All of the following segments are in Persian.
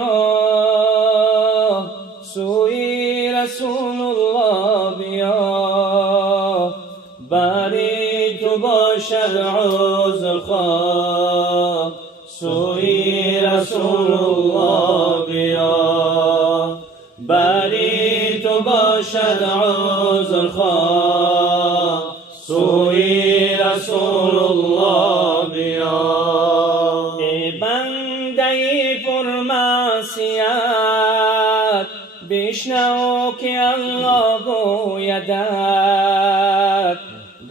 گناه سوی رسول الله بیا، بری تو باشد عذرخواه سوی رسول الله بیا، بری تو باشد عذرخواه سوی رسول الله بیا. ای بنده پرمعصیت بشنو که الله گویدت،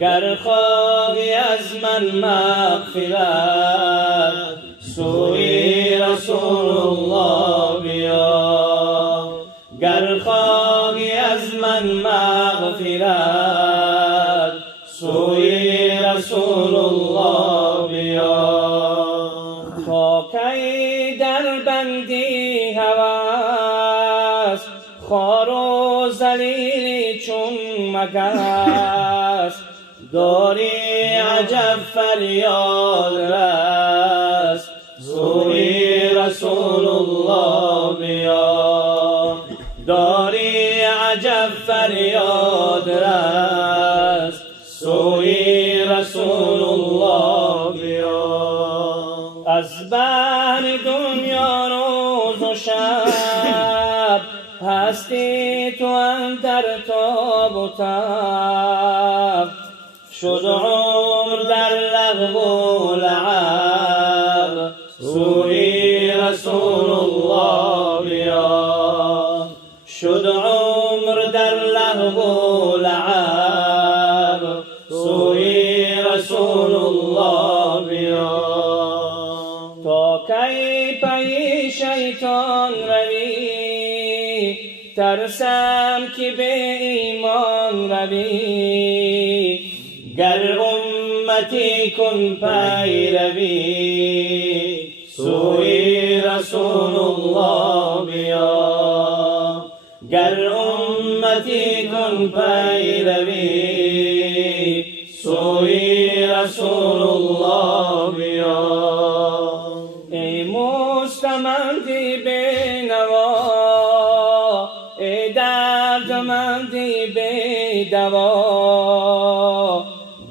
گر خواهی از من مغفرت سوی رسول الله بیا، گر خواهی از من مغفرت سوی رسول الله بیا. تا کی در بندی هوس، خوار و ذلیلی چون مگس، داری عجب فریاد رس سوی رسول الله بیا، داری عجب فریاد رس سوی رسول الله بیا. از بحر دنیا روز و شب هستی تو اندر تاب و تب، شد عمر در لغو و لعب سوی رسول الله بیا، شد عمر در لغو و لعب سوی رسول الله بیا. تا کی پی شیطان روی، ترسم که به ایمان روی، گر امتی کن پیروی سوی رسول الله بیا، گر امتی کن پیروی سوی رسول الله بیا. ای مستمندی بینوا، ای دردمندی بیدوا،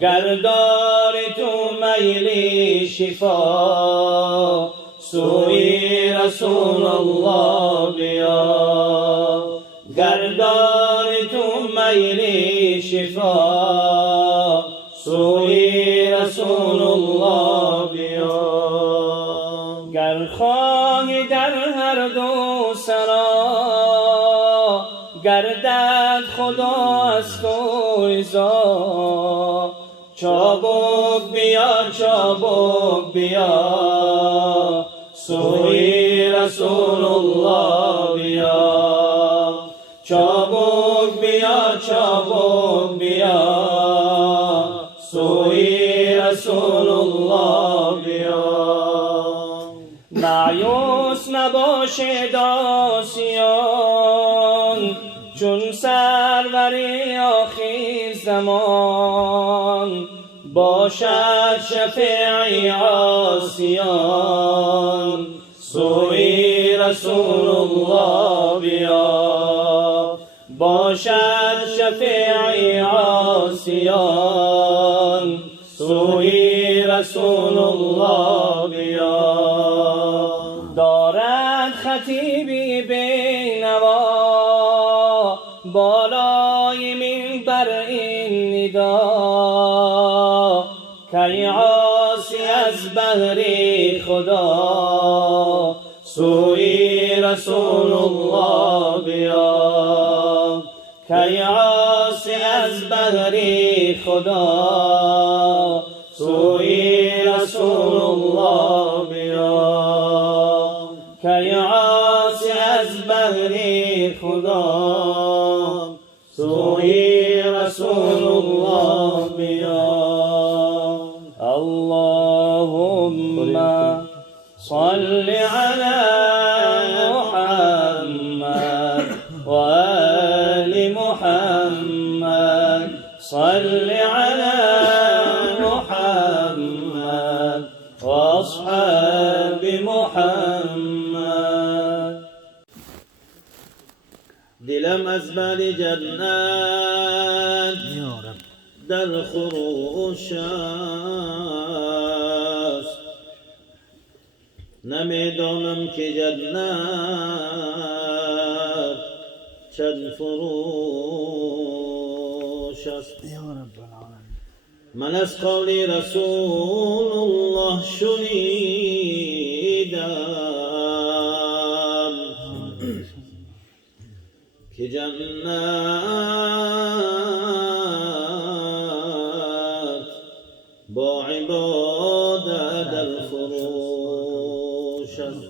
گر داری تو میلی شفا سوی رسول الله بیا، گر داری تو میلی شفا سوی رسول الله بیا. گر خواهی در هر دو سرا، گردد خدا از تو رضا، چابک بیا چابک بیا سوی رسول الله بیا، چابک بیا چابک بیا سوی رسول الله بیا. مایوس نباشد آسیان، چون سروری آخر زمان، باشد شفیع عاصیان سوی رسول الله بیا، باشد شفیع عاصیان سوی رسول الله بیا. دارد خطیبی بینوا، بالای منبر این ندا، کی عاصی از بهر خدا سوی رسول الله بیا، کی عاصی از بهر خدا سوی رسول الله بیا، کی عاصی از بهر خدا سوی رسول الله بیا. اللهم صل على محمد وآل محمد، صل على محمد وأصحاب محمد. دلم از بعد جنت در خروش است، نمیدانم که جنت چند فروش است. من از قول رسول الله شنیدم که جنت با عبادت در فروش است.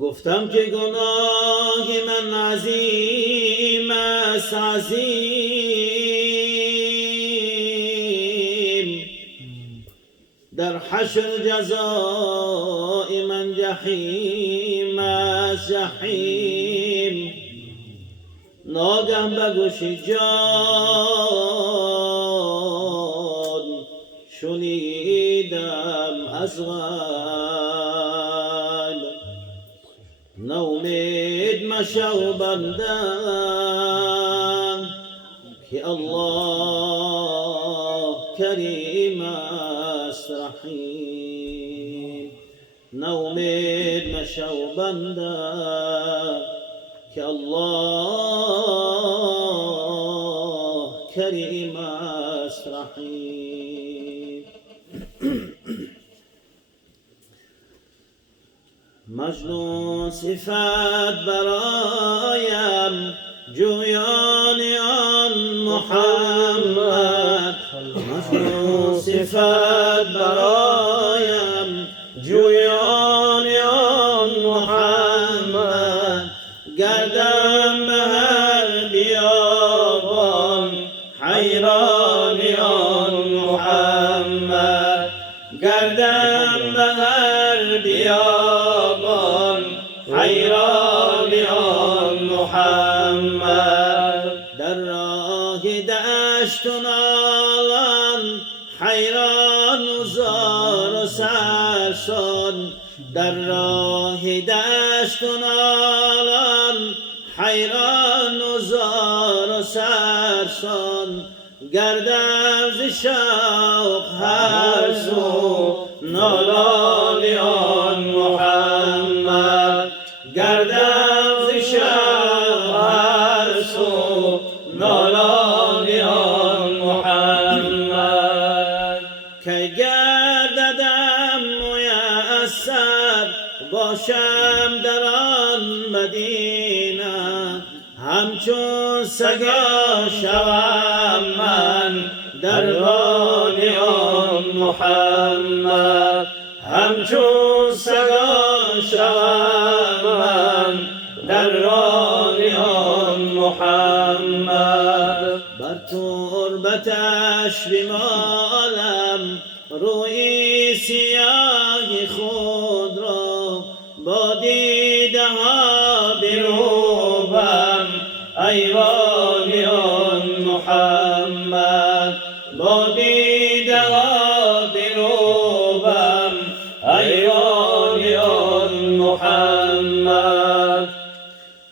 گفتم که گناه من عظیم است، عظیم، در حشر جزای من جحیم است، جحیم. ناگه به گوش جان شنیدم از غیب، نومید مشو بندم که الله کریم است، رحیم. نومید مشو بندم که الله کریم است، رحیم. مجنون صفت برایم جویان آن محمد، مجنون صفت برایم جویان آن محمد. گردم به هر بیابان حیران آن محمد، گردم به هر بیابان حیران آن محمد. در راه دشت و نالان حیران و زار و سرسان، در راه دشت و نالان حیران و زار و سرسان. گردم ز شوق هر سو نالان آن محمد، گردم ز شوق هر سو نالان آن محمد. که گرددم میسر باشم در آن مدینه، همچون سگا شوم من دربان آن محمد، همچون سگا شوم من دربان آن محمد. بر تربتش بمالم روی سیاه خود را، با دیده ها بروبم ایوان آن محمد، با دیده ها بروبم ایوان آن محمد.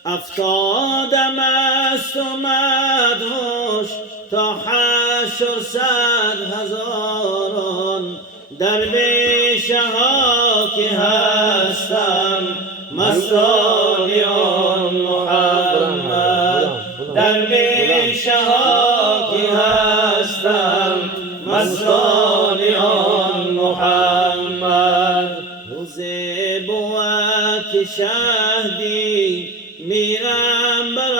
افتادم است و مدهوش تا حشر 100,000 درویشه ها که هستم مستان آن محمد، درویشه ها که هستم مستان آن محمد. روزی بود که شهدی میرم بر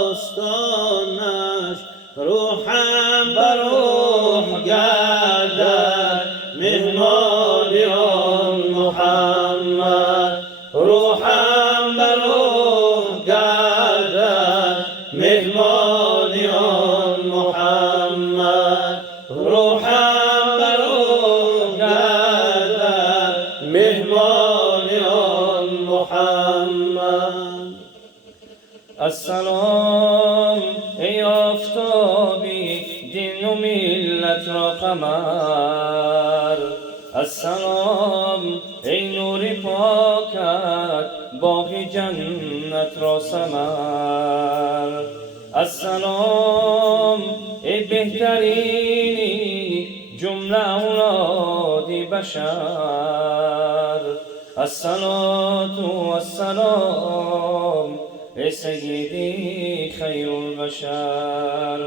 آستانش، روحم بر روح گردد مهمان آن محمد، روحم بر روح گردد مهمان آن محمد، روحم بر روح گردد مهمان آن محمد. السلام ای آفتابی دین و ملت را قمر، السلام ای نور پاکت باغ جنت سنت را ثمر. السلام ای بهترینی جمله اولاد بشر. الصلاة والسلام ای سیدی خیر البشر.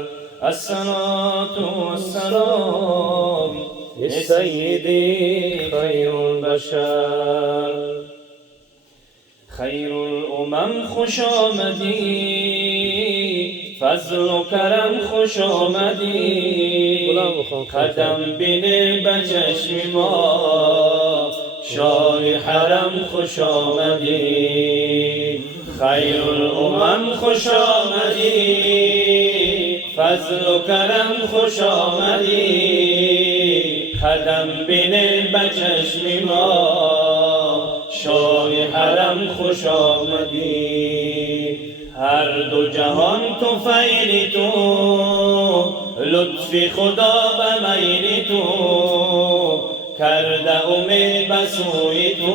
الصلاة والسلام ای سیدی خیر البشر. خیر الامم خوش آمدی، فضل و کرم خوش آمدی، قدم بینه به چشم ما شاه حرم خوش آمدی. خیر الامم خوش آمدی، فضل و کرم خوش آمدی، قدم بینه به چشم ما شاه حرم خوش آمدی. هر دو جهان تو فیل تو، لطف خدا به میل تو، کرده امید به سوی تو،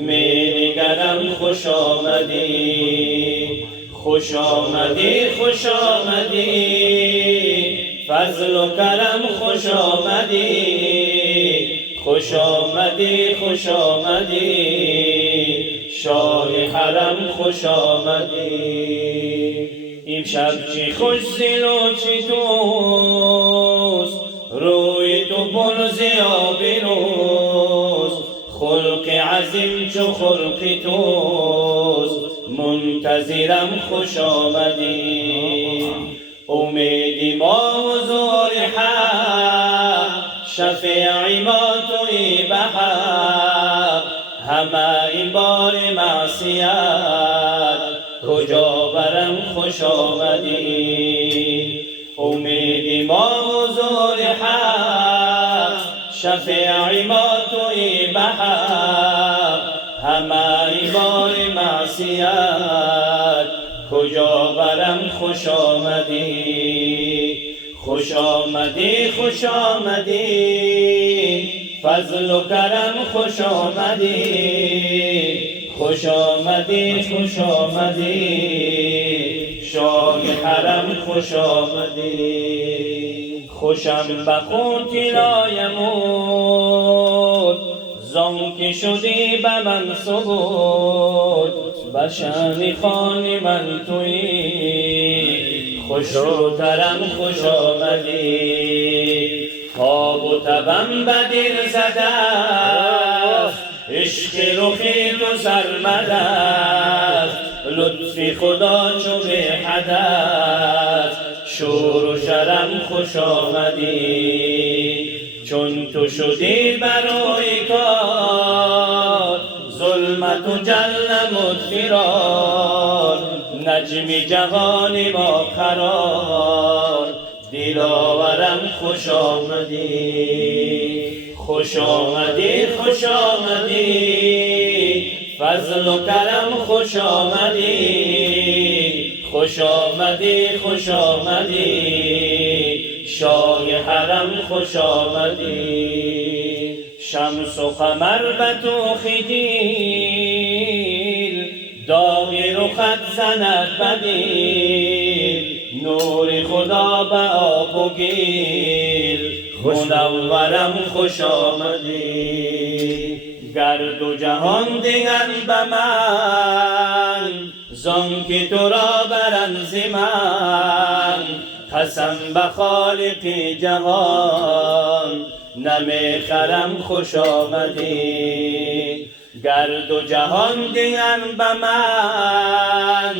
می نگرم خوش آمدی. خوش آمدی خوش آمدی، فضل و کرم خوش آمدی، خوش آمدی خوش آمدی، شاه حرم خوش آمدی. امشب چی خوش دل و چی توست، روی تو پر زیابیروست، خلق عظیم چو خلق توست، منتظرم خوش آمدی. امیدی ما حضور حق، شفیعی ما توی به حق، همه این بار معصیت کجا برم خوش آمدی. امیدی ما حضور حق، شفیعی ما توی به حق، همه این بار معصیت کجا برم خوش آمدی. خوش آمدی خوش آمدی، فضل و کرم خوش آمدی، خوش آمدی خوش آمدی، شاه حرم خوش آمدی. خوشم به قوتی لایمود، زانکه شدی به من ثبوت، به شأن خان من تویی، خوشروترم خوش آمدی. خواب و تبم به دل زده، عشق رخی تو سرمده، لطف خدا چو به حدث، شور و شرم خوش آمدی. چون تو شدی برای کار، ظلمت و جهنم و فرار، نجم جهان ما قرار، دلاورم خوش آمدی. خوش آمدی خوش آمدی، فضل و کرم خوش آمدی، خوش آمدی خوش آمدی، شاه حرم خوش آمدی. شمس و قمر به تو خجیل، داغ رخت زند بدیل، نور خدا به آب و گیل، منورم خوش آمدی. گرد و جهان دیگر به من، زانکه تو را برم ز من، قسم به خالق جهان، نمیخرم خوش آمدی. گرد و جهان دیگر به من،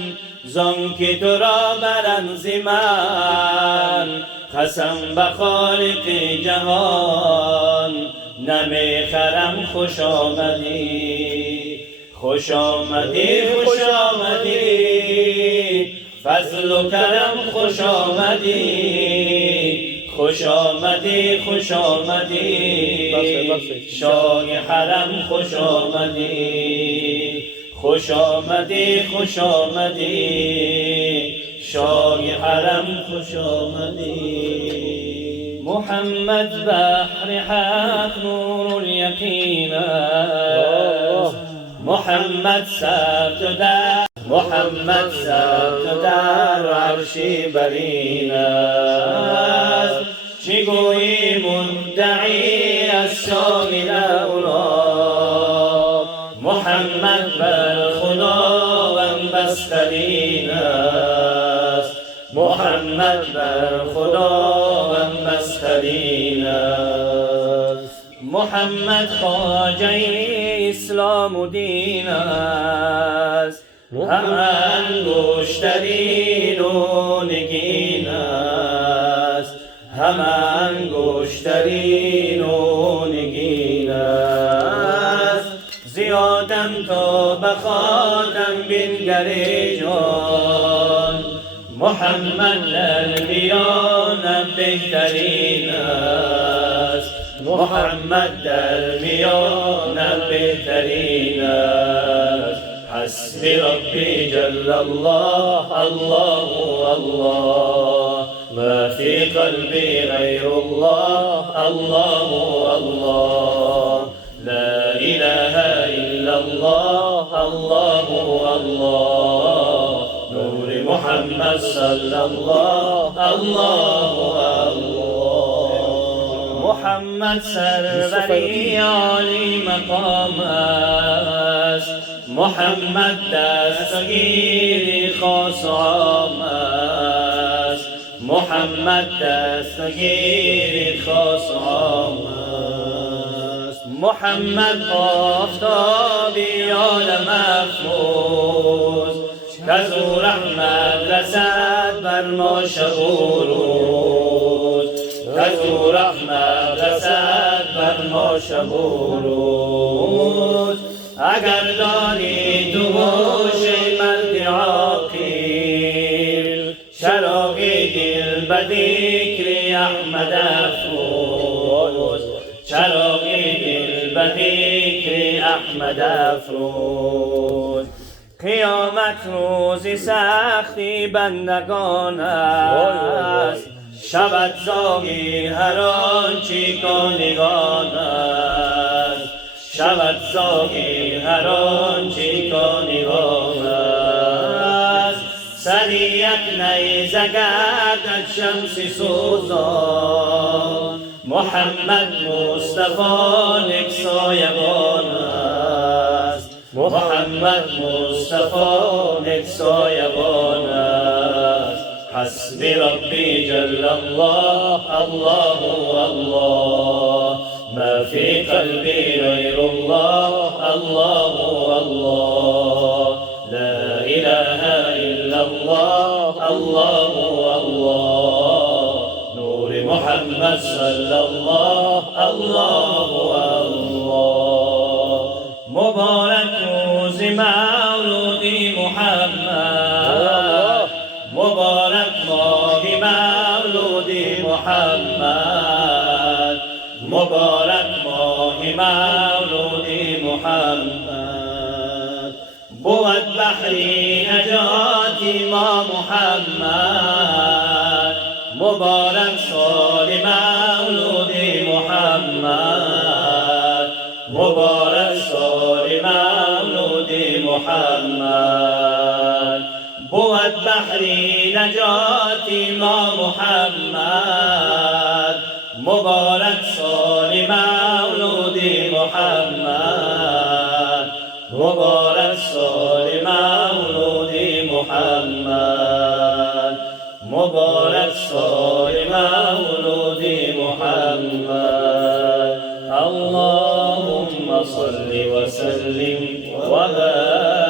زانکه تو را برم ز من، قسم به خالق جهان، نمیخرم خوش آمدی. خوش آمدی خوش آمدی، فضل و کرم خوش آمدی، خوش آمدی خوش آمدی، شاه حرم خوش آمدی. خوش آمدی خوش آمدی، شاه حرم خوش آمدی. محمد بحر حق نور الیقین است، محمد ثبت در محمد ثبت در عرشی برین است. چه گویی مدعی از شامل اولا، محمد بر خداوند بسترین است. محمد بر خداوند بسترین است. محمد خواجه اسلام و دین است، همه انگشترین و نگین است. همه انگشترین و نگین است. زیادم تا بخاتم بنگر جان، محمد در میان بهترین است. محمد در میان بهترین است. حسبی ربی جل الله الله الله، ما في قلبي غير الله الله الله، لا إله إلا الله الله الله، نور محمد صلى الله الله الله. محمد سروری عالی مقام است، محمد دستگیری خاص و عام است. محمد دستگیری خاص و عام است. محمد آفتابی عالم افروز، کز او رحمت رسد بر ما شب و روز. کز او رحمت رسد بر ما شب و روز. اگر داری تو گوش مرد عاقل، چراغ دل به ذکر احمد افروز. چراغ دل به ذکر احمد افروز. قیامت روز سختی بندگان است، شود ظاهر هر آنچه کانگان است. شود ظاهر هر آنچه کانگان است. سری یک نیزه گردد شمس سوزان، محمد مصطفی یک سایبان است. محمد مصطفی یک سایبان است. حسبی ربی جل الله الله الله، ما في قلبي غير الله الله الله، لا إله إلا الله الله الله، نور محمد صلى الله الله الله. مبارك روز مولود محمد، مبارك ماه مولود محمد، مبارک ماه مولود محمد. بود بحری نجات ما محمد، مبارک سال مولود محمد. مبارک سال مولود محمد. بود بحری نجات ما محمد، مبارک سال مولود محمد. مبارک سال مولود محمد. مبارک سال مولود محمد. اللهم صل وسلم وبارك